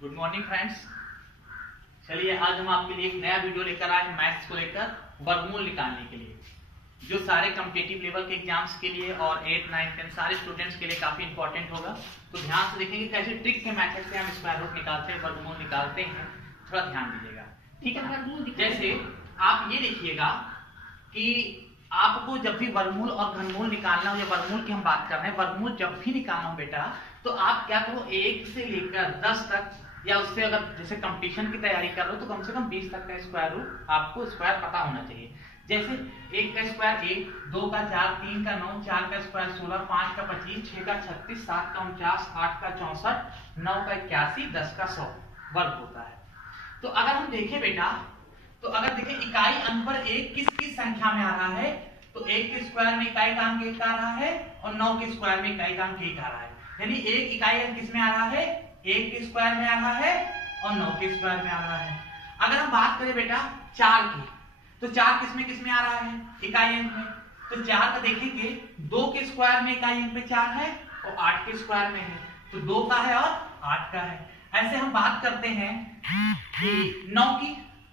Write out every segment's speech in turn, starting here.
Good morning friends. चलिए आज हम आपके लिए एक नया वीडियो लेकर आए हैं मैथ्स को लेकर वर्गमूल निकालने के लिए, जो सारे कॉम्पिटिटिव लेवल के एग्जाम्स के लिए और 8, 9, 10 सारे स्टूडेंट्स के लिए काफी इंपॉर्टेंट होगा। तो ध्यान से देखेंगे कैसे ट्रिक के मेथड से हम स्क्वायर रूट निकालते हैं, वर्गमूल निकालते हैं, थोड़ा ध्यान दीजिएगा, ठीक है। जैसे आप ये देखिएगा कि आपको जब भी वर्गमूल और घनमूल निकालना हो, या वर्गमूल की हम बात कर रहे हैं, वर्गमूल जब भी निकालना हो बेटा, तो आप क्या करो 1 से लेकर 10 तक, या उससे अगर जैसे कंपटीशन की तैयारी कर रहे हो तो कम से कम 20 तक का स्क्वायर रूट आपको स्क्वायर पता होना चाहिए। जैसे 1 का स्क्वायर 1, 2 का 4, 3 का 9, 4 का स्क्वायर 16, 5 का 25, 6 का 36, 7 का 49, 8 का 64, 9 का 81, 10 का 100 वर्ग होता है। तो अगर हम देखें बेटा, तो अगर देखें इकाई अंक पर 1 किस किस संख्या में आ रहा है, तो 1 के स्क्वायर में इकाई का अंक 1 आ रहा है और 9 के स्क्वायर में इकाई का अंक 1 आ रहा है। यानी 1 इकाई अंक किस में आ रहा है, 1 के स्क्वायर में आ रहा है और 9 के स्क्वायर में आ रहा है। अगर हम बात करें बेटा 4 की, तो 4 किस में आ रहा है, इकाई अंक में, तो 4 का देखेंगे 2 के स्क्वायर में इकाई अंक पे 4 है और 8 के स्क्वायर में है, तो 2 का है और 8 का है। ऐसे हम बात करते हैं कि 9 की,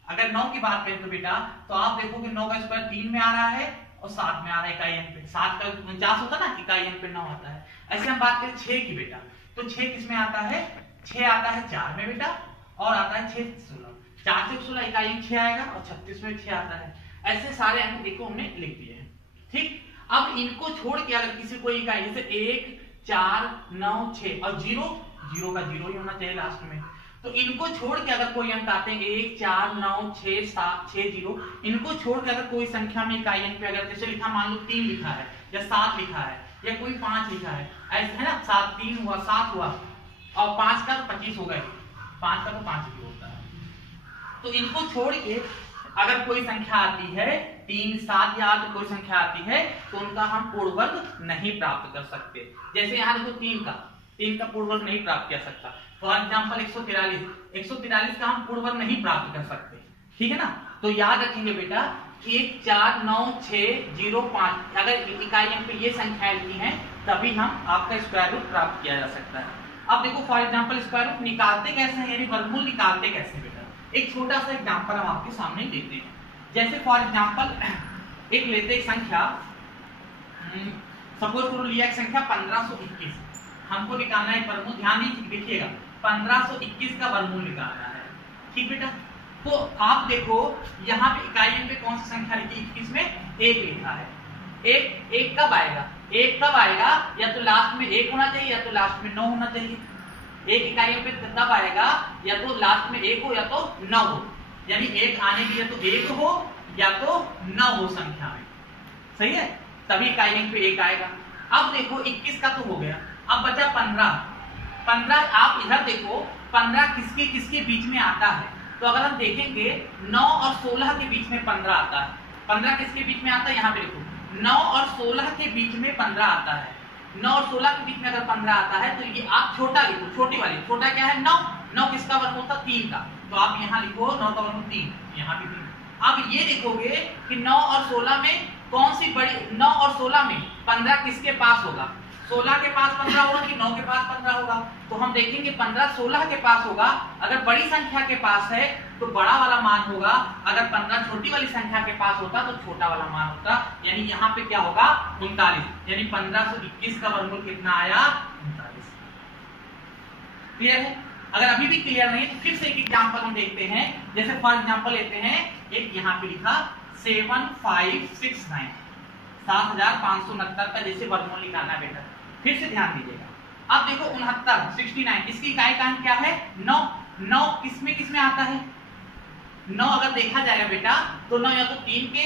अगर 9 की बात करें तो बेटा, तो आप देखोगे 9 का स्क्वायर 3 में आ रहा है और 7 में आ रहा है इकाई अंक पे, 7 का 49 होता है ना, इकाई अंक पे 9 आता है। ऐसे हम बात करें 6 की बेटा, तो 6 किस में आता है, 6 आता है 4 में बेटा और आता है 6 16, 4 से 16 इकाई अंक 6 आएगा और 36 में 6 आता है। ऐसे सारे अंक देखो हमने लिख दिए हैं, ठीक। अब इनको छोड़ के अगर किसी कोई इकाई जैसे 1, 4, 9, 6 और 0 का 0 ही होना चाहिए लास्ट में, तो इनको छोड़ के अगर कोई अंक आते हैं 1, 4, 9, 6, 7, 6, 0, इनको छोड़ के अगर कोई संख्या में इकाई अंक पे अगर जैसे लिखा, मान लो 3 लिखा है या 7 लिखा है या कोई 5 लिखा है, ऐसे है ना, 7 3 हुआ 7 हुआ और 5 का 25 हो गए, 5 का तो 5 भी होता है। तो इनको छोड़ के अगर कोई संख्या आती है 3, 7 या 8 कोई संख्या आती है, तो उनका हम पूर्ण वर्ग नहीं प्राप्त कर सकते। जैसे यहाँ देखो 3 का पूर्ण वर्ग नहीं प्राप्त कर सकता। फॉर एग्जाम्पल 143 का हम पूर्ण वर्ग नहीं प्राप्त कर सकते, ठीक है ना। तो याद रखेंगे बेटा 1, 4, 9, 6, 0, 5 अगर इकाई अंक पे ये संख्याएं लिखी हैं, तभी हम आपका स्क्वायर रूट प्राप्त किया जा सकता है। अब देखो फॉर एग्जाम्पल स्क्वायर रूट निकालते कैसे हैं, यानी वर्गमूल निकालते कैसे बेटा, एक छोटा सा एग्जाम्पल हम आपके सामने देते हैं। जैसे फॉर एग्जाम्पल एक लेते एक संख्या, सपोज करो लिया एक संख्या 1521, हमको निकालना है वर्गमूल। ध्यान देखिएगा 1521 का वर्गमूल निकालना है, ठीक बेटा। तो आप देखो यहाँ पे इकाई अंक पे कौन सी संख्या लिखी, 21 में 1 लिखा है। 1 कब आएगा, 1 कब आएगा, या तो लास्ट में 1 होना चाहिए या तो लास्ट में 9 होना चाहिए। 1 इकाई अंक पे तब आएगा या तो लास्ट में 1 हो या तो 9 हो, यानी 1 आने की या तो 1 हो या तो 9 हो संख्या में, सही है, तभी इकाई अंक पे 1 आएगा। अब देखो 21 का तो हो गया, अब बचा 15। आप इधर देखो 15 किसके किसके बीच में आता है, तो अगर हम देखेंगे 9 और 16 के बीच में 15 आता है। 15 किसके बीच में आता है, यहाँ पे देखो 9 और 16 के बीच में 15 आता है। 9 और 16 के बीच में अगर 15 आता है, तो ये आप छोटा लिखो, छोटी वाली, छोटा क्या है 9, 9 किसका वर्ग होता है 3 का, तो आप यहाँ लिखो 9 का वर्ग 3, यहाँ भी 3। अब ये देखोगे कि 9 और 16 में कौन सी बड़ी, 9 और 16 में 15 किसके पास होगा, 16 के पास 15 होगा कि 9 के पास 15 होगा, तो हम देखेंगे 15 16 के पास होगा। अगर बड़ी संख्या के पास है तो बड़ा वाला मान होगा, अगर 15 छोटी वाली संख्या के पास होता तो छोटा वाला मान होता, यानी यहाँ पे क्या होगा 39, यानी 1521 का वर्गमूल कितना आया 39। क्लियर है? अगर अभी भी क्लियर नहीं तो फिर से एक एग्जांपल हम देखते हैं। जैसे फॉर एग्जांपल लेते हैं, एक यहाँ पे लिखा 7569, 7569 का जैसे वर्गमूल निकालना बेटा, फिर से ध्यान दीजिएगा। अब देखो 69, इसकी इकाई का अंक क्या है 9। 9 किसमें आता है, 9 अगर देखा जाएगा बेटा तो 9 या तो 3 के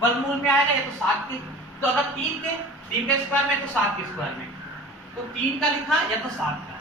वर्गमूल में आएगा या तो 7 के, तो अगर 3 के स्क्वायर में तो 7 के स्क्वायर में, तो 3 का लिखा या तो 7 का।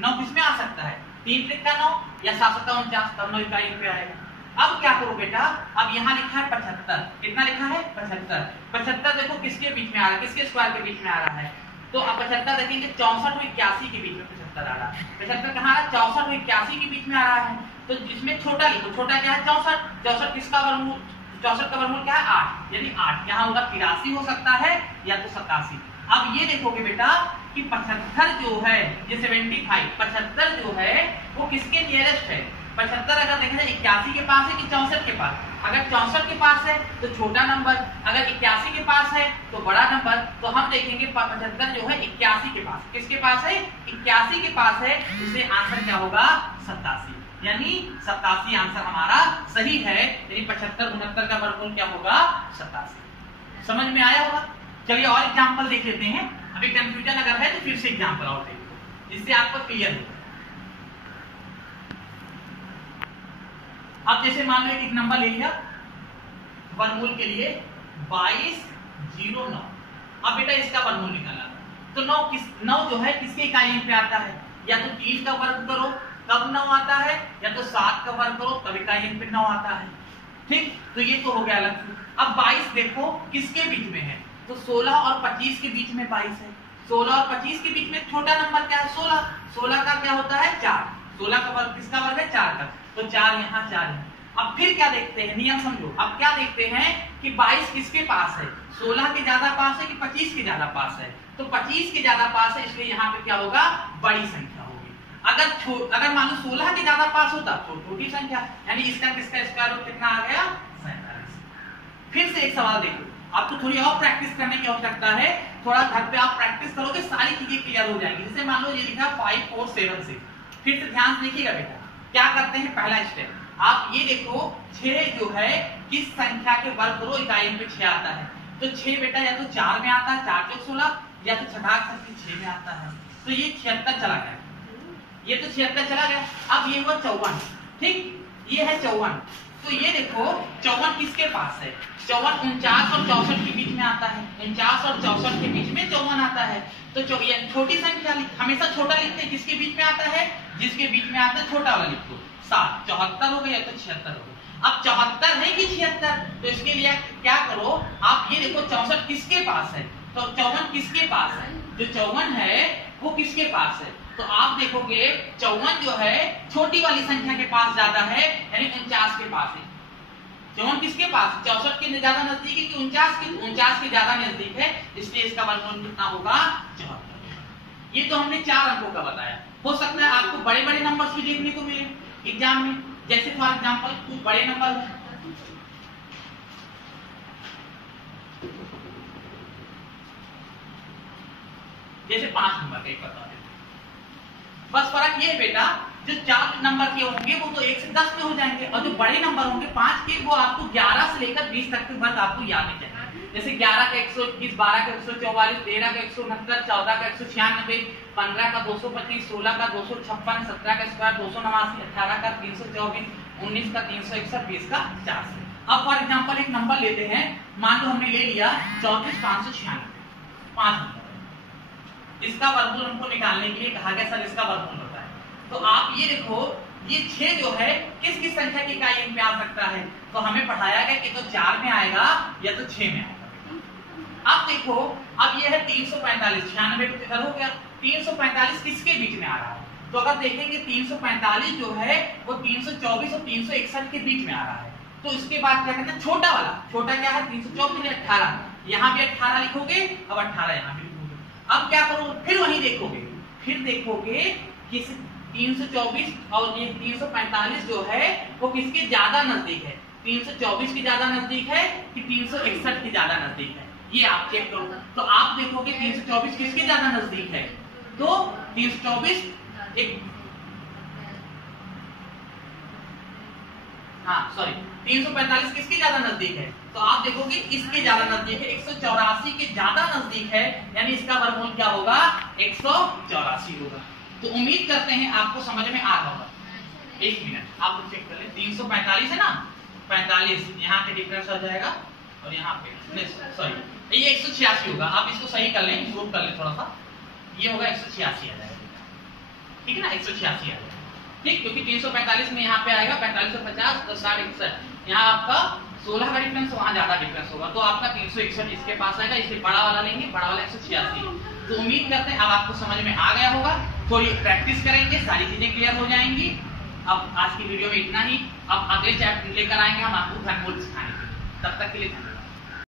9 किसमें आ सकता है, 3 का 9 या 7 का 49, तब 9 इकाई पे आएगा। अब क्या करो बेटा, अब यहाँ लिखा है 75, कितना लिखा है 75। 75 देखो किसके बीच में आ रहा है, किसके स्क्वायर के बीच में आ रहा है, तो अब 75 देखेंगे 64 और 81 के बीच में 75 आ रहा है। 75 कहाँ आ रहा है, 64 और 81 के बीच में आ रहा है, तो जिसमें छोटा लिखो, छोटा क्या है 64, 64 किसका वर्गमूल, 64 का वर्गमूल क्या है 8, यानी 8 यहाँ होगा 83 हो सकता है या तो 87। अब ये देखोगे बेटा कि 75 जो है, ये 75 75 जो है वो किसके नियरेस्ट है। 75 अगर देखा जाए 81 के पास है कि 64 के पास। अगर 64 के पास है तो छोटा नंबर, अगर 81 के पास है तो बड़ा नंबर। तो हम देखेंगे 75 जो है 81 के पास, किसके पास है 81 के पास है, इसलिए आंसर क्या होगा 87, यानी 87 आंसर हमारा सही है। यानी 75 69 का वर्गमूल क्या होगा 87। समझ में आया होगा। चलिए और एग्जांपल देख लेते हैं। अभी कंफ्यूजन अगर है तो फिर से एग्जांपल और देखो जिससे आपको क्लियर हो। अब जैसे मान लो एक नंबर ले लिया वर्गमूल के लिए 2209। अब बेटा इसका वर्गमूल निकालना तो 9 जो है किसके इकाई पे आता है, या तो 3 का वर्ग करो तब 9 आता है, या तो 7 का वर्ग करो तब इकाई पे 9 आता है। ठीक, तो ये तो हो गया अलग। अब 22 देखो किसके बीच में है, तो 16 और 25 के बीच में 22 है। 16 और 25 के बीच में छोटा नंबर क्या है 16। 16 का क्या होता है 4। 16 का वर्ग किसका वर्ग है 4 का, तो 4 यहाँ 4 है। अब फिर क्या देखते हैं, नियम समझो। अब क्या देखते हैं कि 22 किसके पास है, 16 के ज्यादा पास है कि 25 के ज्यादा पास है, तो 25 के ज्यादा पास है, इसलिए यहाँ पे क्या होगा बड़ी संख्या होगी। अगर मान लो 16 के ज्यादा पास होता तो छोटी संख्या, यानी इसका किसका स्क्वायर रूट कितना आ गया 47। फिर से एक सवाल देखो, आपको थोड़ी और प्रैक्टिस करने की आवश्यकता है। थोड़ा घर पे आप प्रैक्टिस करोगे सारी चीजें क्लियर हो जाएंगी। जैसे मान लो ये लिखा 5476। फिर से ध्यान से देखिएगा बेटा, क्या करते हैं पहला स्टेप, आप ये देखो 6 जो है किस संख्या के वर्ग करो इकाई पे 6 आता है, तो 6 बेटा या तो 4 में आता है 4 चौक 16, या तो छठाक संख्या 6 में आता है, तो ये 76 चला गया। ये तो 76 चला गया। अब ये हुआ 54। ठीक, ये है 54। तो ये देखो 54 किसके पास है, 54 49 और 64 के बीच में आता है। 49 और 64 के बीच में 54 आता है। तो ये छोटी संख्या हमेशा छोटा लिखते हैं, किसके बीच में आता है, जिसके बीच में आता है छोटा वाला लिखो। 7 74 हो गया तो 76 हो गया। अब 74 है कि 76, तो इसके लिए क्या करो, आप ये देखो 64 किसके पास है, तो 54 किसके पास है, जो 54 है वो किसके पास है, तो आप देखोगे 54 जो है छोटी वाली संख्या के पास ज्यादा है, यानी 49 के पास है। 54 किसके पास 64 के ज्यादा नजदीक है कि 49 के ज्यादा नजदीक है, इसलिए इसका वर्गमूल कितना होगा 74। ये तो हमने 4 अंकों का बताया। हो सकता है आपको बड़े बड़े नंबर्स भी देखने को मिले एग्जाम में, जैसे फॉर एग्जांपल कुछ बड़े नंबर जैसे 5 नंबर का एक बता देते। बस फर्क ये बेटा, जो 4 नंबर के होंगे वो तो 1 से 10 में हो जाएंगे, और जो बड़े नंबर होंगे 5 के वो आपको 11 से लेकर 20 तक के वर्ग आपको याद नहीं चाहिए। जैसे 11 का 121, 12 का 144, 13 का 169, 14 का 196, 15 का 225, 16 का 256, 17 का स्क्वायर 289, 18 का 324, 19 का 361, 20 का 400। अब फॉर एग्जांपल एक नंबर लेते हैं, मान लो हमने ले लिया 34596, 5 नंबर। इसका वर्गमूल हमको निकालने के लिए कहा गया सर इसका वर्गमूल होता है, तो आप ये देखो ये 6 जो है किस किस संख्या की इकाई में आ सकता है, तो हमें पढ़ाया गया कि तो 4 में आएगा या तो 6 में आएगा। अब देखो अब ये है 345, 96 तो इधर हो गया, 345 किसके बीच में आ रहा है, तो अगर देखेंगे 345 जो है वो 324 और 361 के बीच में आ रहा है। तो इसके बाद क्या करना है, छोटा वाला, छोटा क्या है 324 में 18, यहाँ भी 18 लिखोगे, अब 18 यहाँ भी लिखोगे। अब क्या करो, फिर वही देखोगे, फिर देखोगे कि 324 और ये 345 जो है वो किसके ज्यादा नजदीक है, 324 के ज्यादा नजदीक है कि 361 के ज्यादा नजदीक है, ये आप चेक करो। तो आप देखोगे 324 किसके ज्यादा नजदीक है, तो 324 एक 345 किसके ज्यादा नजदीक है, तो आप देखोगे इसके ज्यादा नजदीक है, 184 के ज्यादा नजदीक है, यानी इसका वर्गमूल क्या होगा 184 होगा। तो उम्मीद करते हैं आपको समझ में आ रहा होगा। एक मिनट आप चेक कर ले, 345 है ना, 45 यहाँ पे डिफरेंस हो जाएगा और यहाँ पे सॉरी ये 186 होगा। आप इसको सही कर लें, ग्रुप कर लें थोड़ा सा, ये होगा 186 आ जाएगा, ठीक है ना, 186 आ जाएगा, ठीक, क्योंकि 345 में यहाँ पे आएगा 45 और 50 तो 60, यहाँ आपका 16 का डिफरेंस, वहाँ ज्यादा डिफरेंस होगा, तो आपका 361 इसके पास आएगा, इसलिए बड़ा वाला लेंगे, बड़ा वाला 186। तो उम्मीद करते हैं अब आपको समझ में आ गया होगा, थोड़ी प्रैक्टिस करेंगे सारी चीजें क्लियर हो जाएंगी। अब आज की वीडियो में इतना ही, अब अगले चैप्टर लेकर आएंगे हम आपको वर्गमूल सिखाने के लिए, तब तक के लिए